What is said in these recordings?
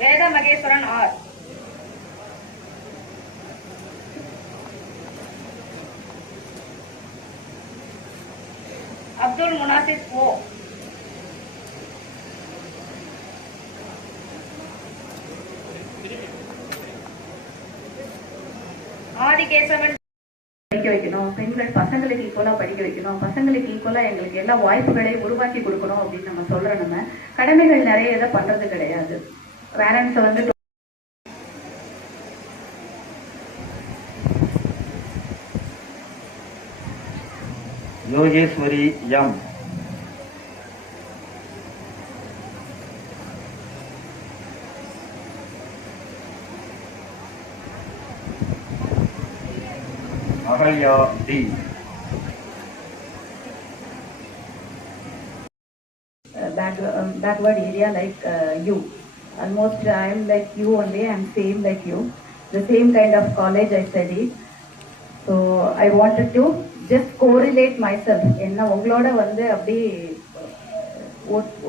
வேத மகேஸ்வரன் ஆர். அப்துல் முனாசிஸ் ஓ. ஆதிகேசவன். படிக்க வைக்கணும், பெண்கள் பசங்களுக்கு ஈக்குவலா படிக்க வைக்கணும், பசங்களுக்கு ஈக்குவலா எங்களுக்கு எல்லா வாய்ப்புகளையும் உருவாக்கி கொடுக்கணும் அப்படின்னு நம்ம சொல்றோம். நம்ம கடமைகள் நிறைய இதை பண்றது கிடையாது. பேரண்ட்ஸ் வந்து Yogeshwari M. Ahalya T. backward area like you. Almost I am like you only. I am same like you. The same kind of college I studied. So I wanted to just correlate myself. என்ன உங்களோட வந்து அப்படி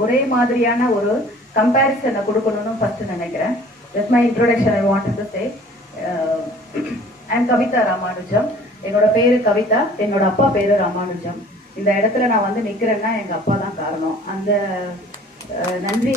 ஒரே மாதிரியான ஒரு கம்பேரிசனை கொடுக்கணும்னு first நினைக்கிறேன். That's my introduction I wanted to say. I am Kavitha Ramanujam. என்னோட பேரு கவிதா, என்னோட அப்பா பேரு ராமானுஜம். இந்த இடத்துல நான் வந்து நிக்கிறேன்னா எங்க அப்பா தான் காரணம். அந்த நன்றி